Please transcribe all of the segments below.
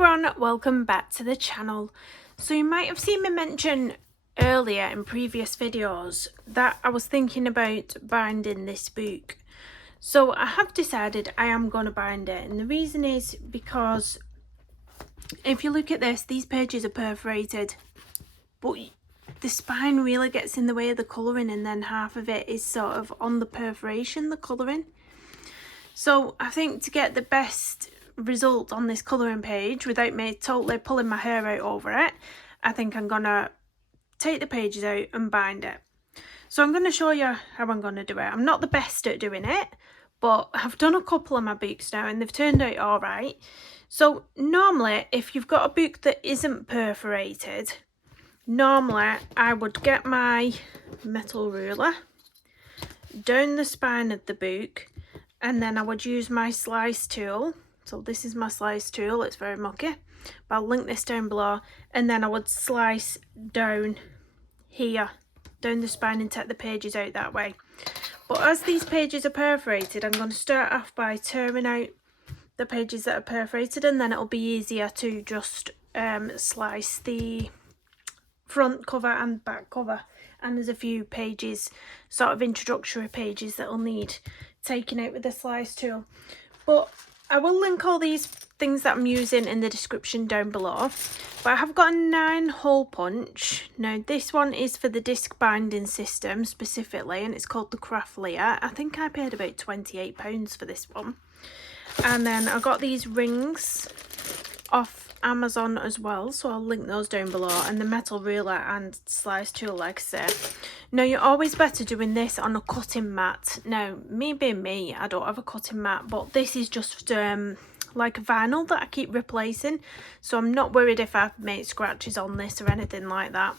everyone, welcome back to the channel. So you might have seen me mention earlier in previous videos that I was thinking about binding this book. So I have decided I am going to bind it, and the reason is because if you look at this, these pages are perforated, but the spine really gets in the way of the colouring, and then half of it is sort of on the perforation, the colouring. So I think to get the best result on this colouring page without me totally pulling my hair out over it, I think I'm gonna take the pages out and bind it. So I'm going to show you how I'm going to do it. I'm not the best at doing it, but I've done a couple of my books now and they've turned out all right. So normally if you've got a book that isn't perforated, normally I would get my metal ruler down the spine of the book, and then I would use my slice tool. So this is my slice tool, it's very mucky, but I'll link this down below, and then I would slice down here, down the spine, and take the pages out that way. But as these pages are perforated, I'm going to start off by tearing out the pages that are perforated, and then it'll be easier to just slice the front cover and back cover. And there's a few pages, sort of introductory pages, that will need taking out with the slice tool. But I will link all these things that I'm using in the description down below. But I have got a 9-hole punch. Now this one is for the disc binding system specifically, and it's called the Craft Lear. I think I paid about £28 for this one. And then I got these rings off Amazon as well, so I'll link those down below, and the metal ruler and slice tool, like I say. Now you're always better doing this on a cutting mat. Now me being me, I don't have a cutting mat, but this is just like vinyl that I keep replacing, so I'm not worried if I've made scratches on this or anything like that.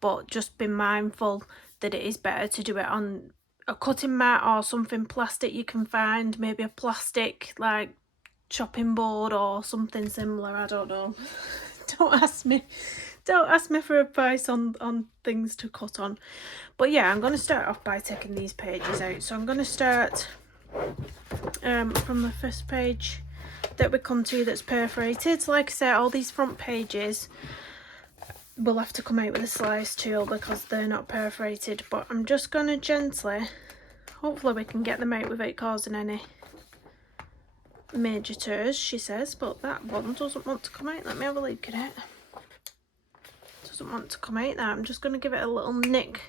But just be mindful that it is better to do it on a cutting mat or something plastic you can find, maybe a plastic like chopping board or something similar. I don't know. Don't ask me for advice on things to cut on. But yeah, I'm going to start off by taking these pages out. So I'm going to start from the first page that we come to that's perforated. So like I said, all these front pages will have to come out with a slice tool because they're not perforated, but I'm just going to gently, hopefully we can get them out without causing any major tears, she says. But that one doesn't want to come out. Let me have a look at it. Doesn't want to come out there. I'm just going to give it a little nick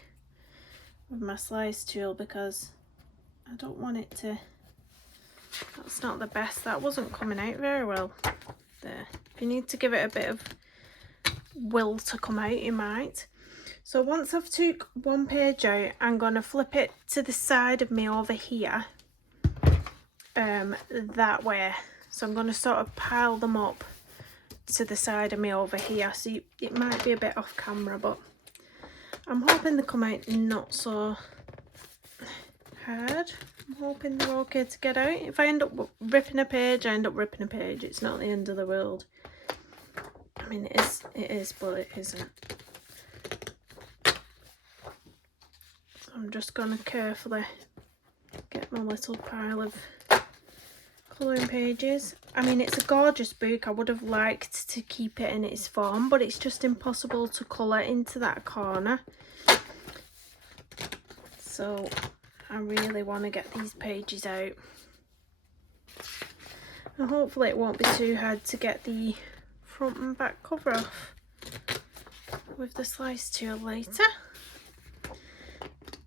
with my slice tool because I don't want it to, that's not the best. That wasn't coming out very well there. If you need to give it a bit of will to come out, you might. So once I've took one page out, I'm going to flip it to the side of me over here, that way. So I'm going to sort of pile them up to the side of me over here. So it might be a bit off camera, but I'm hoping they come out not so hard. I'm hoping they're okay to get out. If I end up ripping a page, I end up ripping a page. It's not the end of the world. I mean, it is, but it isn't. So I'm just going to carefully get my little pile of colouring pages. I mean, it's a gorgeous book. I would have liked to keep it in its form, but it's just impossible to colour into that corner. So I really want to get these pages out. And hopefully it won't be too hard to get the front and back cover off with the slice tool later.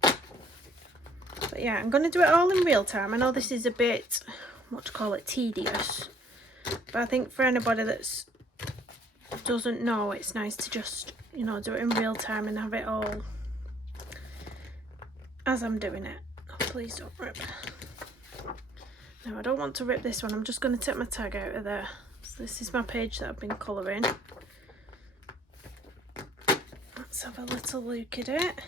But yeah, I'm going to do it all in real time. I know this is a bit, what to call it, tedious, but I think for anybody that doesn't know, it's nice to just, you know, do it in real time and have it all as I'm doing it. Oh, please don't rip. No, I don't want to rip this one. I'm just going to take my tag out of there. So this is my page that I've been colouring. Let's have a little look at it.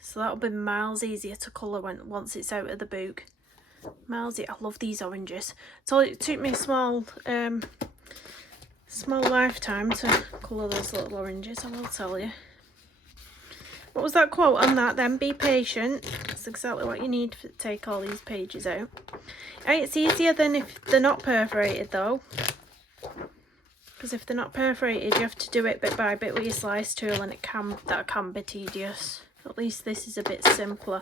So that'll be miles easier to colour once it's out of the book. Miles easier. I love these oranges. So it took me a small lifetime to colour those little oranges, I will tell you. What was that quote on that then? Be patient. That's exactly what you need to take all these pages out. It's easier than if they're not perforated though, because if they're not perforated you have to do it bit by bit with your slice tool, and that can be tedious. At least this is a bit simpler,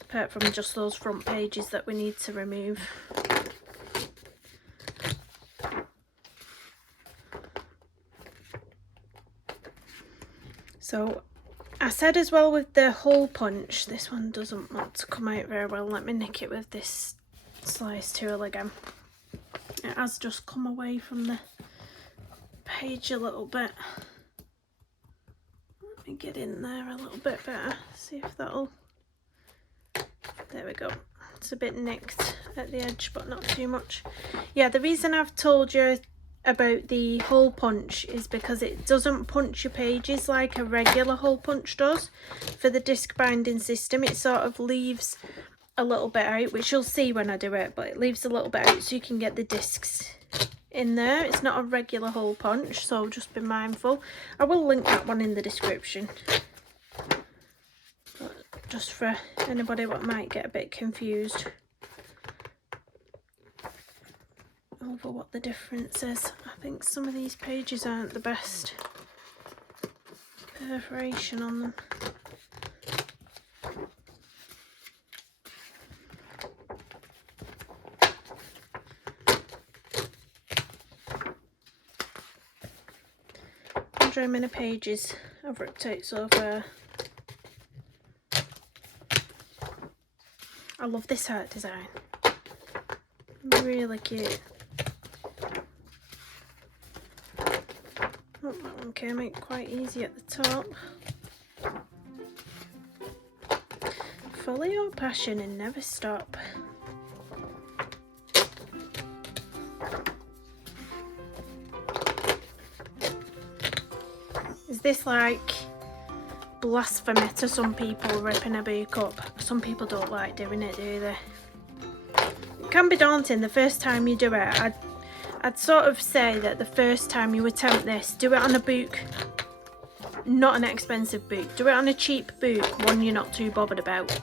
apart from just those front pages that we need to remove. So I said as well with the hole punch, this one doesn't want to come out very well. Let me nick it with this slice tool again. It has just come away from the page a little bit. Let me get in there a little bit better, see if that'll, there we go. It's a bit nicked at the edge, but not too much. Yeah, the reason I've told you about the hole punch is because it doesn't punch your pages like a regular hole punch does. For the disc binding system, it sort of leaves a little bit out, which you'll see when I do it, but it leaves a little bit out so you can get the discs in there. It's not a regular hole punch, so just be mindful. I will link that one in the description, but just for anybody that might get a bit confused over what the difference is. I think some of these pages aren't the best perforation on them. I wonder how many pages I've ripped out so far. I love this art design, really cute. Oh, that one came out quite easy at the top. Follow your passion and never stop. Is this like blasphemy to some people, ripping a book up? Some people don't like doing it, do they? It can be daunting the first time you do it. I'd sort of say that the first time you attempt this, do it on a book, not an expensive book. Do it on a cheap book, one you're not too bothered about.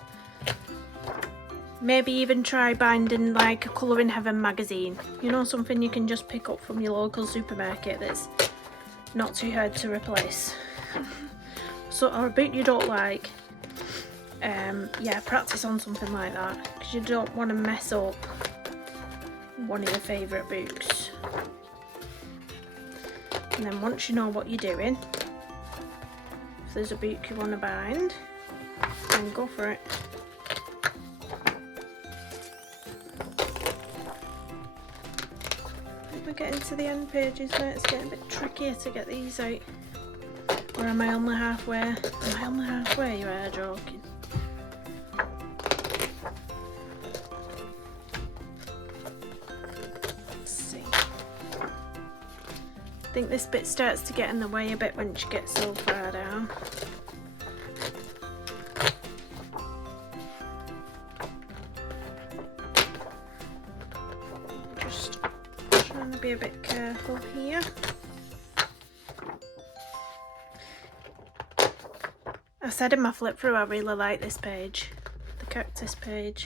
Maybe even try binding like a Colour in Heaven magazine. You know, something you can just pick up from your local supermarket that's not too hard to replace. So, or a book you don't like. Yeah, practice on something like that, because you don't want to mess up one of your favourite books. And then once you know what you're doing, if there's a book you want to bind, then go for it. We're getting to the end pages now. It's getting a bit trickier to get these out. Or am I only halfway? Am I only halfway? You are joking. I think this bit starts to get in the way a bit once you get so far down. Just trying to be a bit careful here. I said in my flip through I really like this page, the cactus page.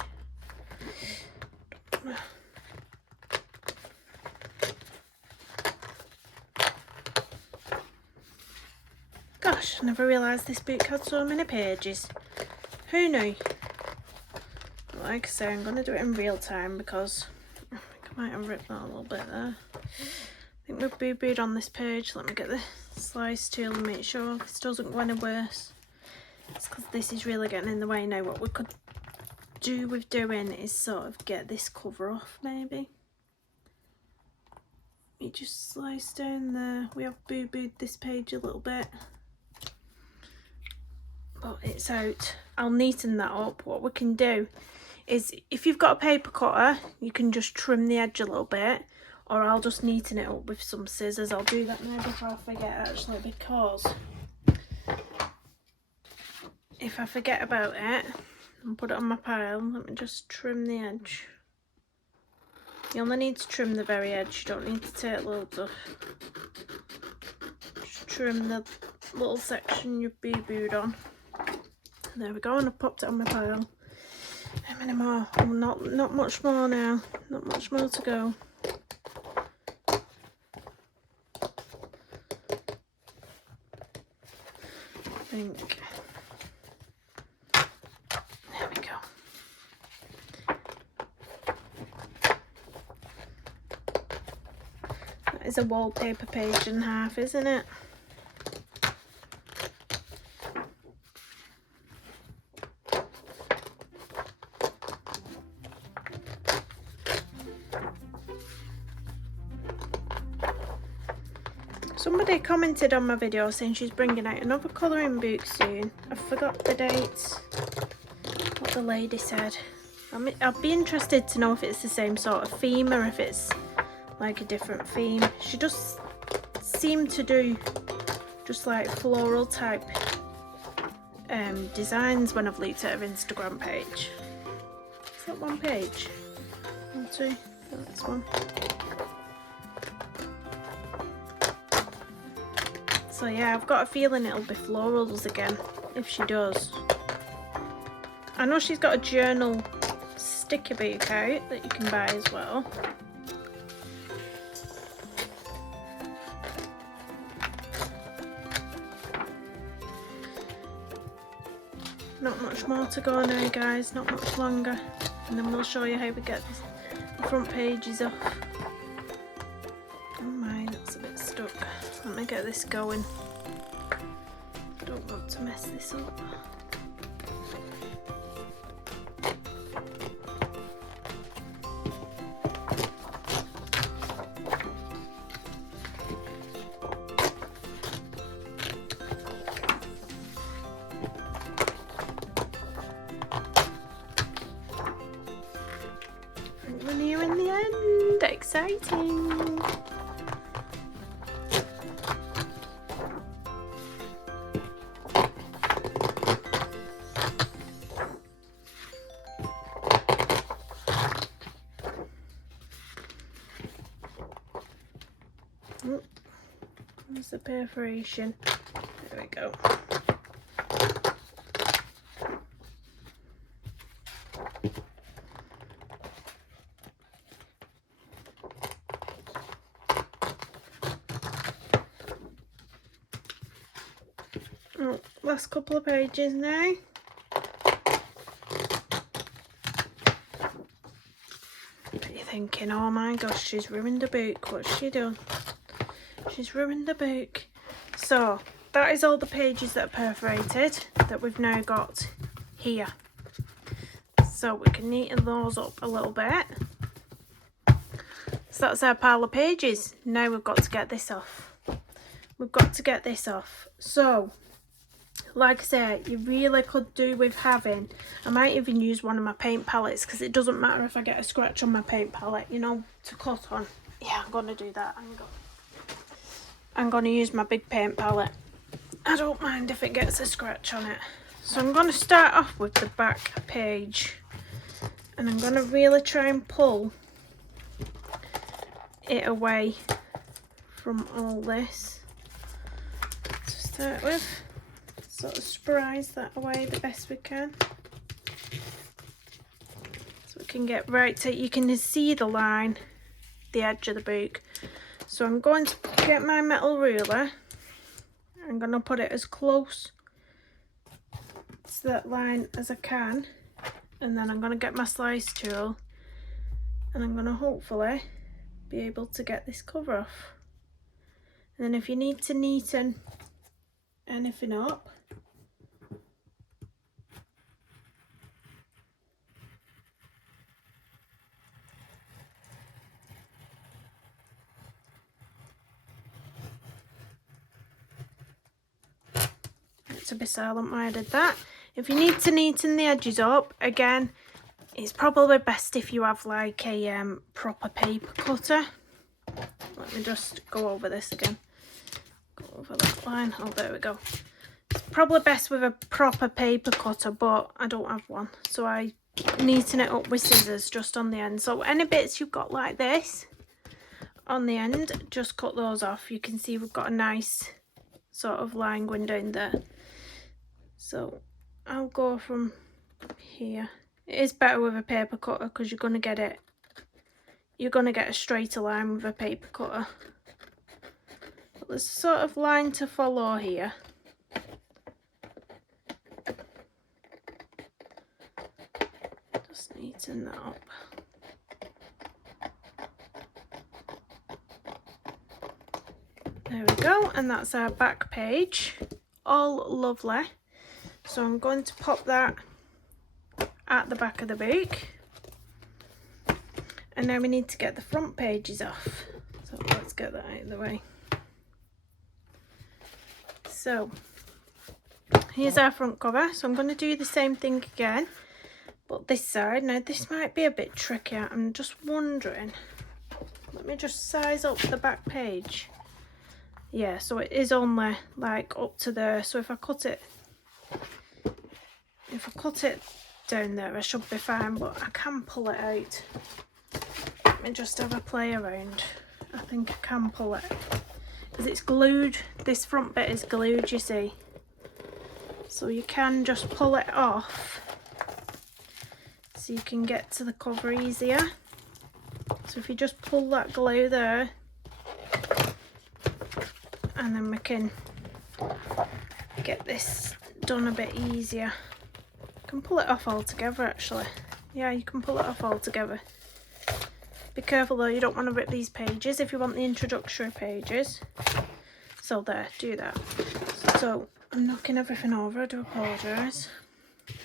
Gosh, I never realised this book had so many pages. Who knew? Like I say, I'm going to do it in real time because I think I might have ripped that a little bit there. I think we've boo-booed on this page. Let me get the slice tool and make sure this doesn't go any worse. It's because this is really getting in the way now. What we could do with doing is sort of get this cover off maybe. You just slice down there. We have boo-booed this page a little bit, but it's out. I'll neaten that up. What we can do is, if you've got a paper cutter, you can just trim the edge a little bit, or I'll just neaten it up with some scissors. I'll do that now before I forget, actually, because if I forget about it and put it on my pile, let me just trim the edge. You only need to trim the very edge, you don't need to take loads off. Just trim the little section you've boo-booed on. There we go, and I've popped it on my pile. How many more? Oh, not much more now. Not much more to go. think. There we go. That is a wallpaper page and a half, isn't it? Somebody commented on my video saying she's bringing out another colouring book soon. I forgot the date, what the lady said. I'll be interested to know if it's the same sort of theme or if it's like a different theme. She does seem to do just like floral type designs when I've looked at her Instagram page. Is that one page? 1, 2, oh, that's one. So yeah, I've got a feeling it'll be florals again, if she does. I know she's got a journal sticker book out that you can buy as well. Not much more to go now, guys, not much longer. And then we'll show you how we get the front pages off. Oh my, that's a bit stuck. Let me get this going. Don't want to mess this up. We're nearing the end. Exciting. Oh, there's the perforation. There we go. Oh, last couple of pages now. But you're thinking, oh my gosh, she's ruined the book. What's she done? She's ruined the book. So that is all the pages that are perforated that we've now got here. So we can neaten those up a little bit. So that's our pile of pages. Now we've got to get this off. We've got to get this off. So like I said, you really could do with having, I might even use one of my paint palettes, because it doesn't matter if I get a scratch on my paint palette, you know, to cut on. Yeah, I'm going to do that. I'm going to use my big paint palette. I don't mind if it gets a scratch on it. So I'm going to start off with the back page, and I'm going to really try and pull it away from all this to start with. Sort of sprise that away the best we can, so we can get right to, you can see the line, the edge of the book. So I'm going to get my metal ruler, I'm going to put it as close to that line as I can, and then I'm going to get my slice tool, and I'm going to hopefully be able to get this cover off. And then if you need to neaten anything up, to be silent when I did that. If you need to neaten the edges up, again, it's probably best if you have like a proper paper cutter. Let me just go over this again. Go over that line. Oh, there we go. It's probably best with a proper paper cutter, but I don't have one, so I neaten it up with scissors just on the end. So any bits you've got like this on the end, just cut those off. You can see we've got a nice sort of line going down there. So I'll go from here. It is better with a paper cutter because you're going to get a straighter line with a paper cutter. But there's a sort of line to follow here. Just neaten that up. There we go, and that's our back page. All lovely. So I'm going to pop that at the back of the book. And now we need to get the front pages off. So let's get that out of the way. So here's our front cover. So I'm going to do the same thing again, but this side. Now this might be a bit tricky. I'm just wondering. Let me just size up the back page. Yeah, so it is only like up to there. So if I cut it down there, I should be fine, but I can pull it out. Let me just have a play around. I think I can pull it, because it's glued. This front bit is glued, you see. So you can just pull it off so you can get to the cover easier. So if you just pull that glue there, and then we can get this done a bit easier. You can pull it off altogether actually. Yeah, you can pull it off altogether. Be careful though, you don't want to rip these pages if you want the introductory pages. So there, do that. So I'm knocking everything over, I do apologise.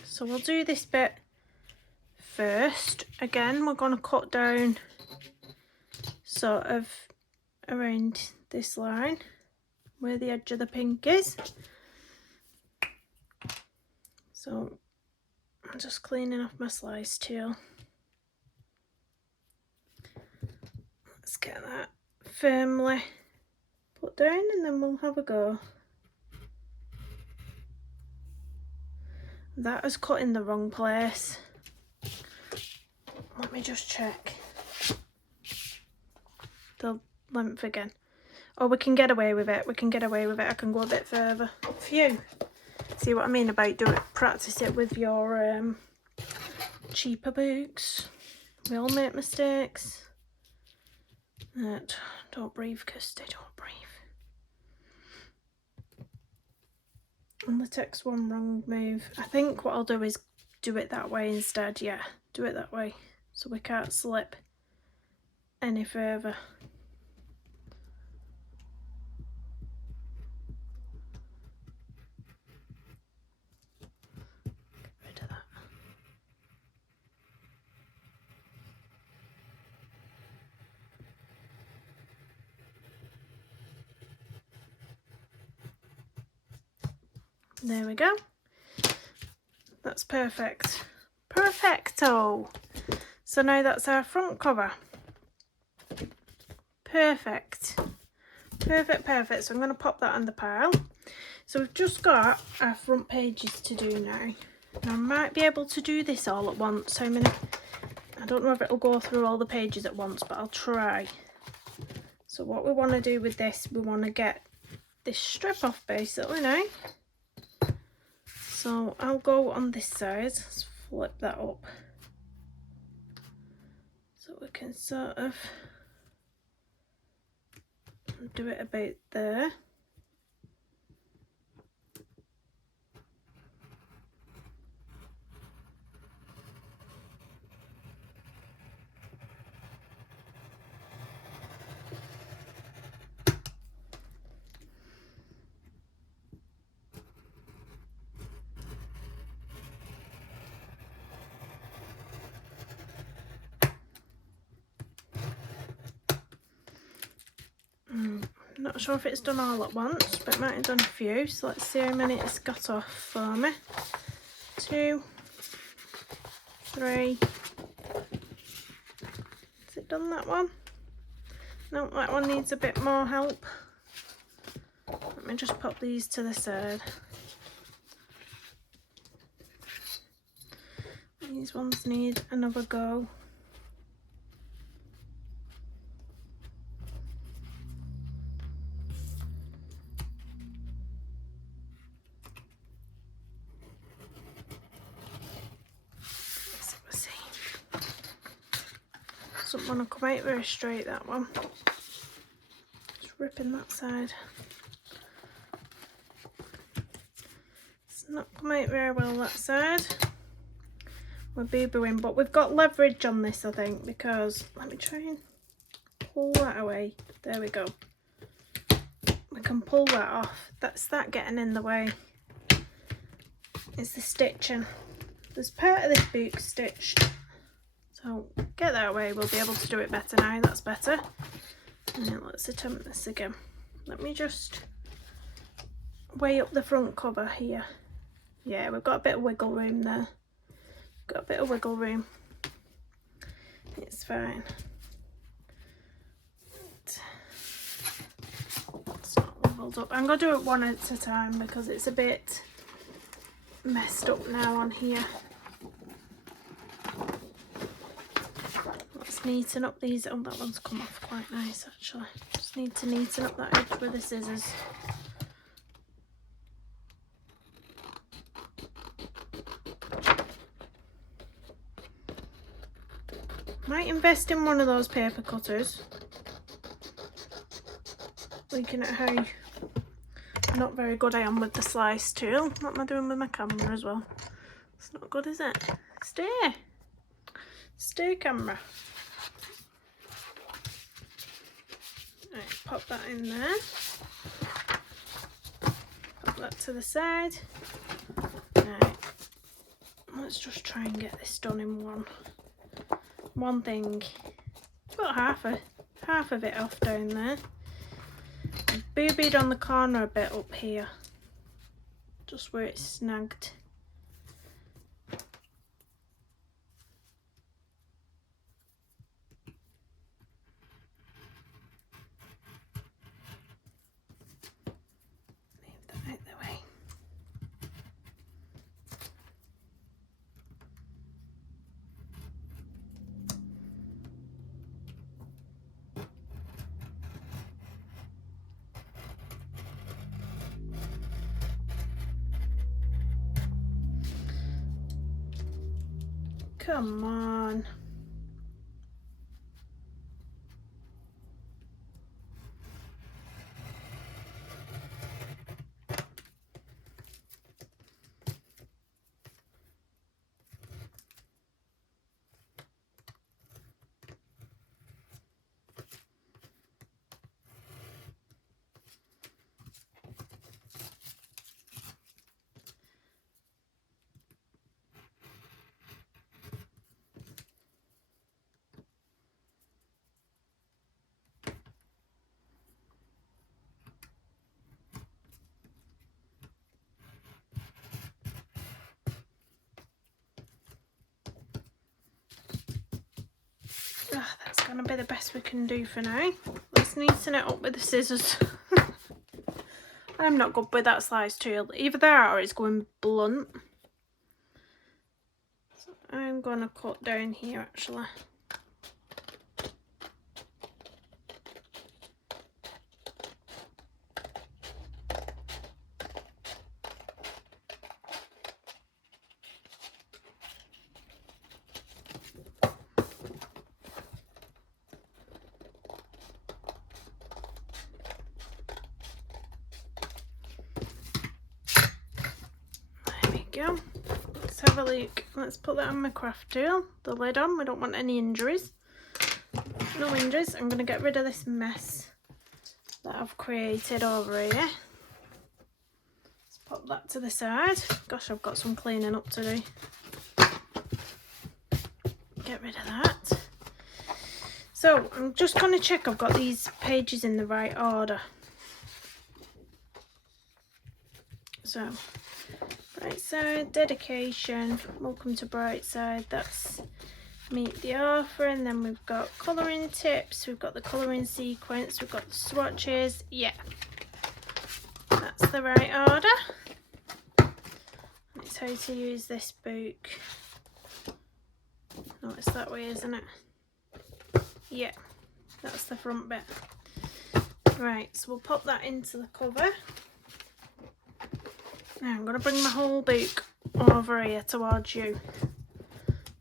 So we'll do this bit first. Again, we're going to cut down sort of around this line where the edge of the pink is. So I'm just cleaning off my slice tool. Let's get that firmly put down and then we'll have a go. That is cut in the wrong place. Let me just check the length again. Oh, we can get away with it. We can get away with it. I can go a bit further. Phew. See what I mean about practice it with your cheaper books. We all make mistakes. Don't breathe, Kirsty, don't breathe. On the text one, wrong move. I think what I'll do is do it that way instead. Yeah, do it that way so we can't slip any further. Get rid of that. There we go. That's perfect. Perfecto. So now that's our front cover. Perfect. Perfect, perfect. So I'm going to pop that on the pile. So we've just got our front pages to do now. Now I might be able to do this all at once. I don't know if it'll go through all the pages at once, but I'll try. So what we want to do with this, we want to get this strip off basically now. So I'll go on this side, let's flip that up. So we can sort of do it about there. Not sure if it's done all at once, but it might have done a few. So let's see how many it's got off for me. 2, 3. Has it done that one? No, that one needs a bit more help. Let me just pop these to the side. These ones need another go. Doesn't want to come out very straight, that one. Just ripping that side. It's not come out very well, that side. we're boo-booing, but we've got leverage on this, I think, because let me try and pull that away. There we go. We can pull that off. That's that getting in the way. It's the stitching. There's part of this boot stitched, so get that away. We'll be able to do it better now. That's better. And then let's attempt this again. Let me just weigh up the front cover here. Yeah, we've got a bit of wiggle room there. Got a bit of wiggle room. It's fine. It's not wiggled up. I'm going to do it one at a time because it's a bit messed up now on here. Let's neaten up these. Oh, that one's come off quite nice actually. Just need to neaten up that edge with the scissors. Might invest in one of those paper cutters. Looking at how not very good I am with the slice tool. What am I doing with my camera as well? It's not good, is it? Stay! Stay, camera. Right, pop that in there. Pop that to the side. Right, let's just try and get this done in one thing. Got half of it off down there. Boobied on the corner a bit up here, just where it's snagged. Leave that out the way. Come on. That's going to be the best we can do for now. Let's neaten it up with the scissors. I'm not good with that slice tool. Either that or it's going blunt. So I'm going to cut down here actually. Go. Let's have a look. Let's put that on my craft tool, the lid on. We don't want any injuries. No injuries. I'm going to get rid of this mess that I've created over here. Let's pop that to the side. Gosh, I've got some cleaning up to do. Get rid of that. So I'm just going to check I've got these pages in the right order. So right side, dedication, welcome to bright side, that's meet the author, and then we've got colouring tips, we've got the colouring sequence, we've got the swatches. Yeah, that's the right order. It's how to use this book. No, it's that way, isn't it? Yeah, that's the front bit. Right, so we'll pop that into the cover. Now I'm going to bring my whole book over here towards you.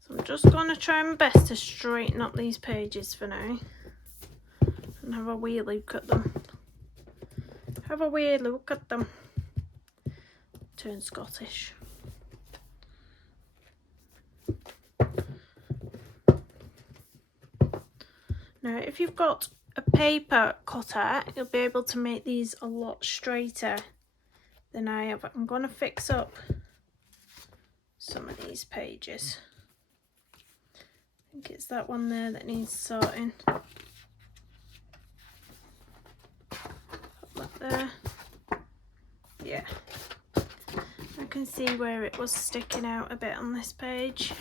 So I'm just going to try my best to straighten up these pages for now. And have a wee look at them. Have a wee look at them. Turn Scottish. Now if you've got a paper cutter, you'll be able to make these a lot straighter than I have. I'm going to fix up some of these pages. I think it's that one there that needs sorting. Put that there. Yeah. I can see where it was sticking out a bit on this page.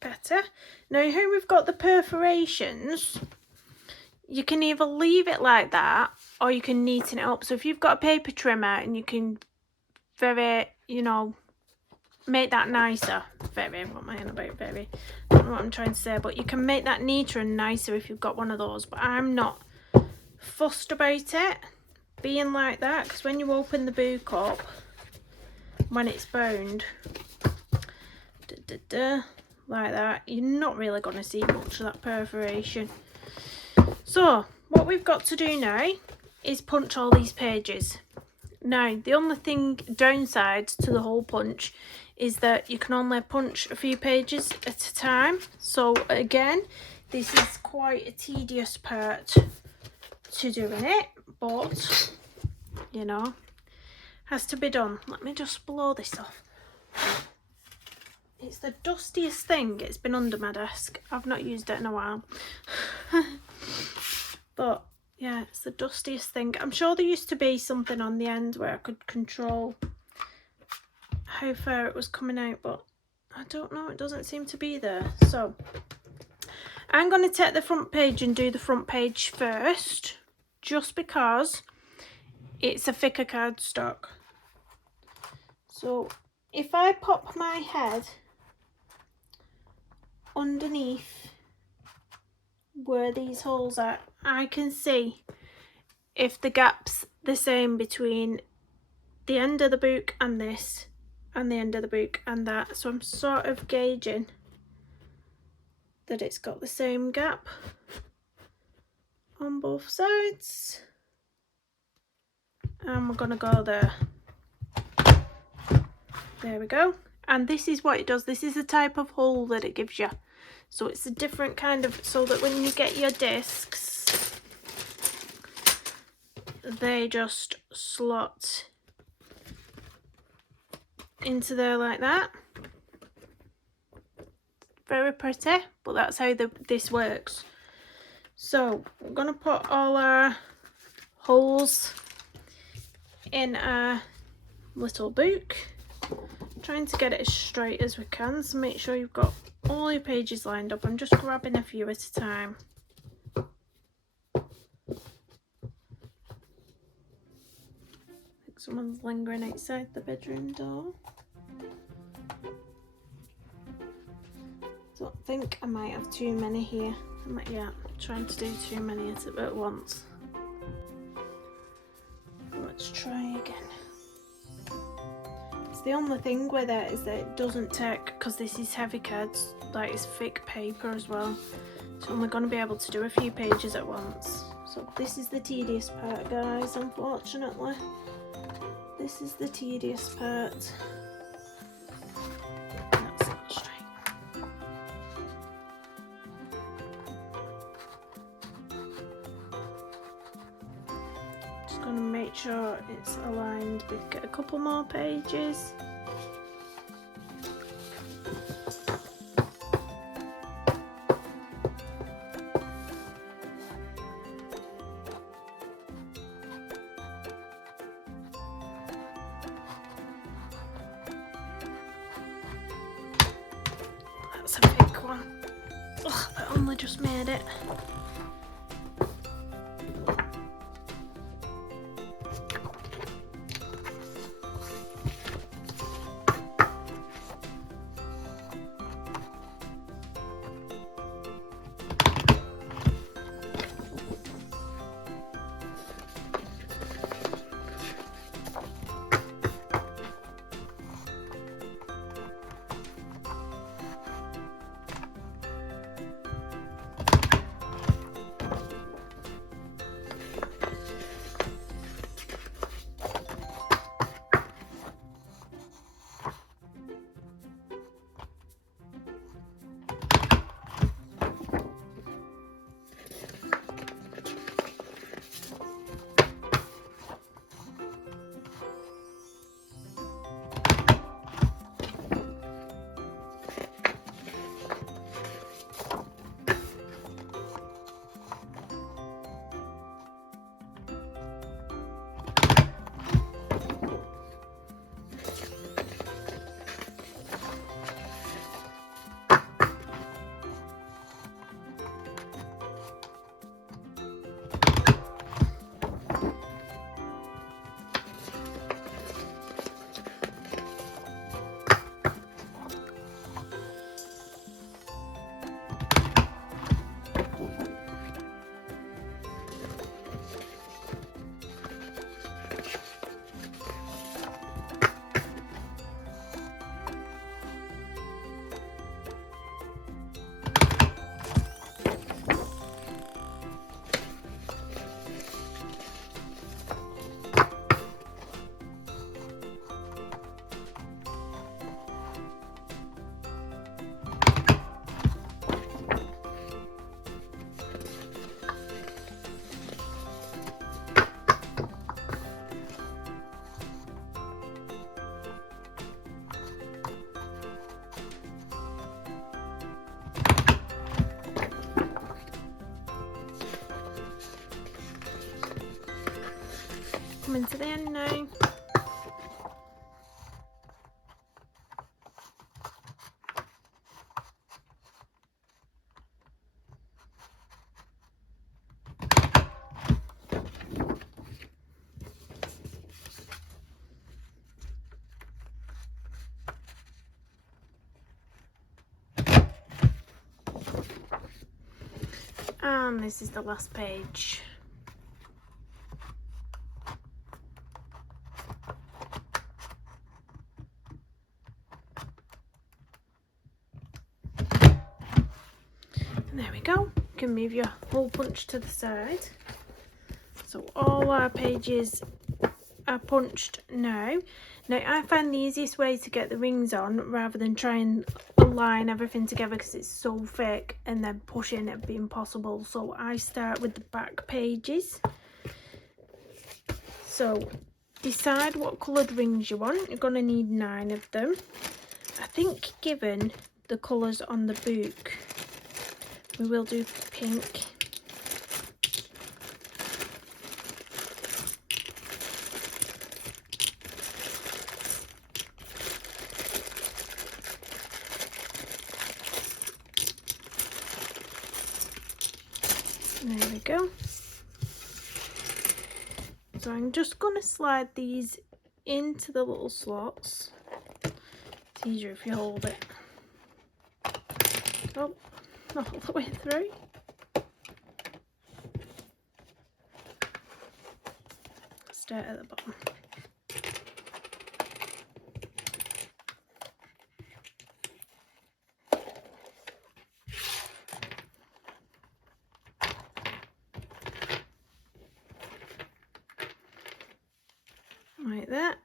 Better. Now here we've got the perforations, you can either leave it like that or you can neaten it up. So if you've got a paper trimmer and you can make that nicer, what am I on about I don't know what I'm trying to say, but you can make that neater and nicer if you've got one of those. But I'm not fussed about it being like that, because when you open the book up, when it's bound, like that, you're not really going to see much of that perforation. So what we've got to do now is punch all these pages. Now the only downside to the hole punch is that you can only punch a few pages at a time. So again, this is quite a tedious part to doing it, but you know, has to be done. Let me just blow this off. It's the dustiest thing. It's been under my desk. I've not used it in a while. But yeah, it's the dustiest thing. I'm sure there used to be something on the end where I could control how far it was coming out, but I don't know. It doesn't seem to be there. So I'm going to take the front page and do the front page first, just because it's a thicker cardstock. So if I pop my head underneath where these holes are, I can see if the gap's the same between the end of the book and this, and the end of the book and that. So I'm sort of gauging that it's got the same gap on both sides, and we're gonna go there. There we go. And this is what it does. This is the type of hole that it gives you. So it's a different kind of, so that when you get your discs, they just slot into there like that. Very pretty, but that's how this works. So we're going to put all our holes in our little book, trying to get it as straight as we can, so make sure you've got all your pages lined up. I'm just grabbing a few at a time. I think someone's lingering outside the bedroom door. Don't think I might have too many here. Yeah, trying to do too many at once. Let's try again. The only thing with it is that it doesn't take, because this is heavy cards, like it's thick paper as well, so I'm only going to be able to do a few pages at once. So this is the tedious part, guys, unfortunately. This is the tedious part. That's not straight. Just going to make sure it's aligned. We get a couple more pages. That's a big one. Ugh, I only just made it. coming to the end now. And this is the last page. And there we go. You can move your hole punch to the side. So all our pages are punched now. Now I find the easiest way to get the rings on, rather than try and align everything together because it's so thick and then pushing it'd be impossible. So I start with the back pages. So decide what coloured rings you want. You're going to need 9 of them. I think given the colours on the book, we will do pink. There we go. So I'm just going to slide these into the little slots. It's easier if you hold it. Oh, not all the way through. Start at the bottom. Like that,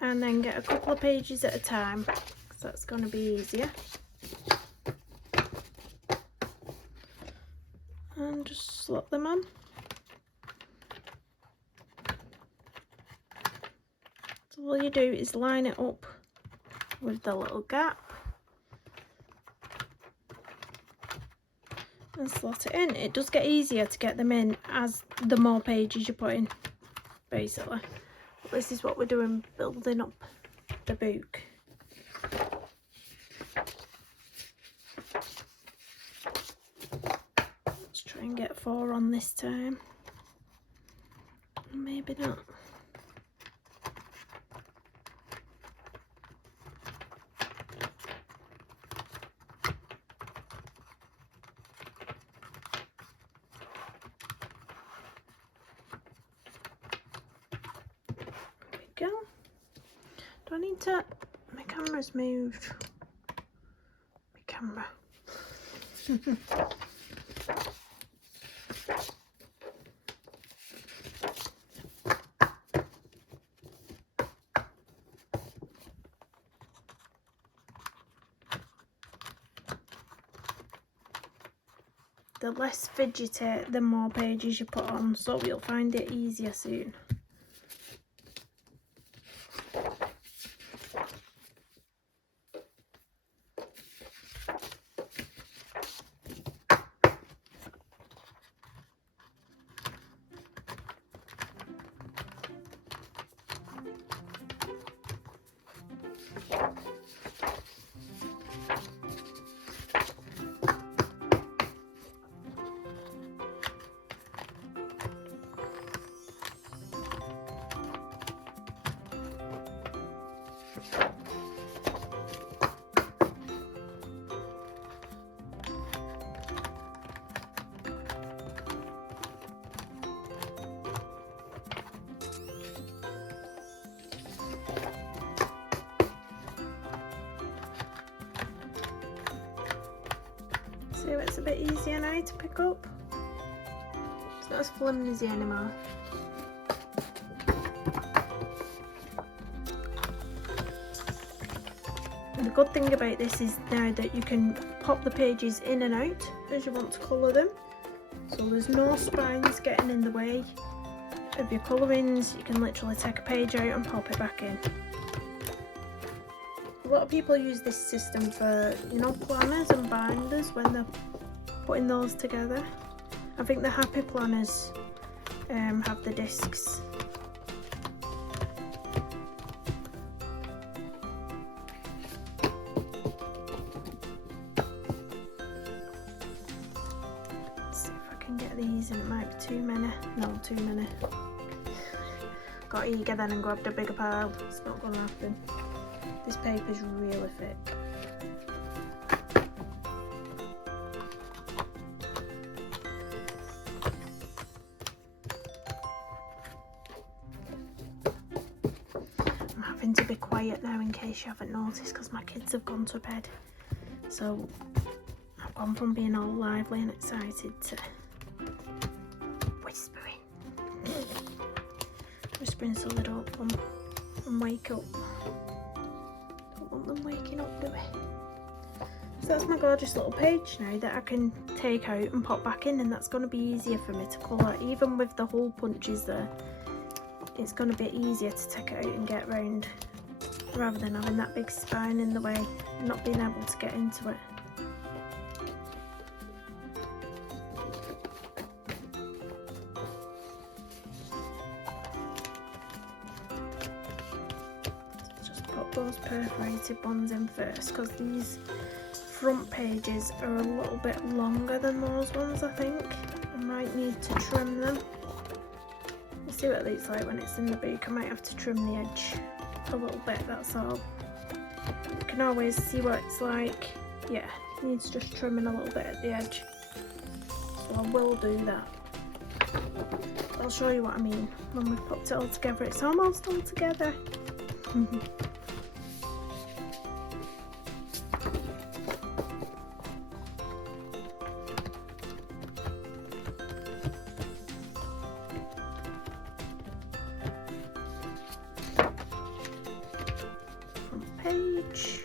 and then get a couple of pages at a time, because that's going to be easier. And just slot them on. So all you do is line it up with the little gap and slot it in. It does get easier to get them in as the more pages you put in, basically. This is what we're doing, building up the book. Let's try and get 4 on this time. Maybe not. Go. Do I need to? My camera's moved. My camera. The less fidgety, the more pages you put on, so you'll find it easier soon. So it's a bit easier now to pick up. It's not as flimsy anymore. And the good thing about this is now that you can pop the pages in and out as you want to colour them. So there's no spines getting in the way of your colourings. You can literally take a page out and pop it back in. A lot of people use this system for, you know, planners and binders when they're putting those together. I think the happy planners have the discs No, too many. Got eager then and grabbed a bigger pile. It's not going to happen. This paper's really thick. I'm having to be quiet now in case you haven't noticed because my kids have gone to bed. So I've gone from being all lively and excited to whispering. Whispering so they don't come and wake up. Don't want them waking up, do we? So that's my gorgeous little page now that I can take out and pop back in, and that's going to be easier for me to colour. Even with the hole punches there, it's going to be easier to take it out and get round, rather than having that big spine in the way and not being able to get into it. Those perforated ones in first because these front pages are a little bit longer than those ones. I think I might need to trim them. You see what it looks like when it's in the book. I might have to trim the edge a little bit, that's all. You can always see what it's like. Yeah, it needs just trimming a little bit at the edge, so I will do that. I'll show you what I mean when we've popped it all together. It's almost all together. Page.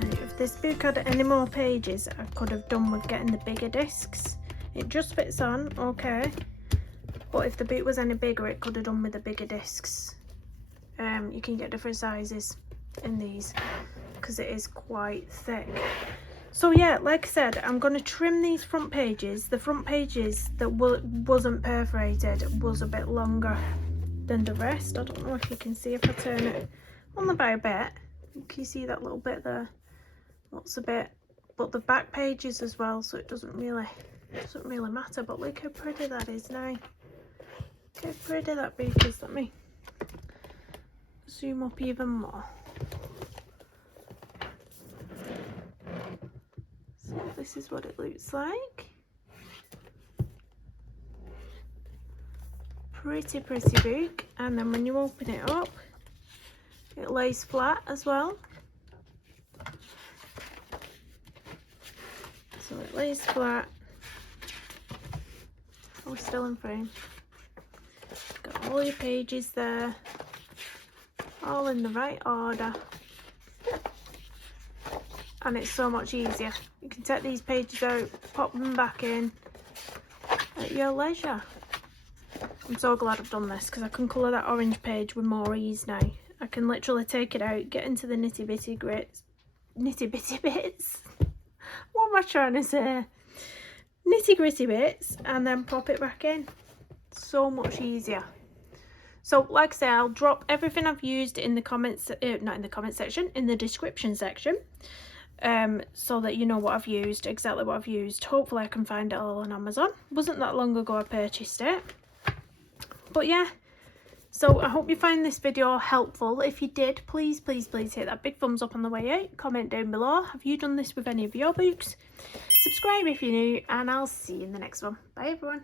Now, if this book had any more pages, I could have done with getting the bigger discs. It just fits on, okay. But if the book was any bigger, it could have done with the bigger discs. You can get different sizes in these because it is quite thick. So yeah, like I said, I'm going to trim these front pages. The front pages that wasn't perforated was a bit longer than the rest. I don't know if you can see if I turn it on by a bit. Can you see that little bit there? That's a bit. But the back pages as well, so it doesn't really matter. But look how pretty that is now. Look how pretty that book is. Let me zoom up even more. So this is what it looks like. Pretty book. And then when you open it up, it lays flat as well. So it lays flat. Oh, we're still in frame. Got all your pages there, all in the right order. And it's so much easier. You can take these pages out, pop them back in at your leisure. I'm so glad I've done this because I can colour that orange page with more ease now. I can literally take it out, get into the nitty bitty bits. What am I trying to say? Nitty gritty bits, and then pop it back in. So much easier. So like I say, I'll drop everything I've used in the comments, not in the comment section, in the description section. So that you know what I've used, exactly what I've used. Hopefully I can find it all on Amazon. Wasn't that long ago I purchased it. But yeah, so I hope you find this video helpful. If you did, please hit that big thumbs up on the way out. Comment down below. Have you done this with any of your books? Subscribe if you're new, and I'll see you in the next one. Bye everyone.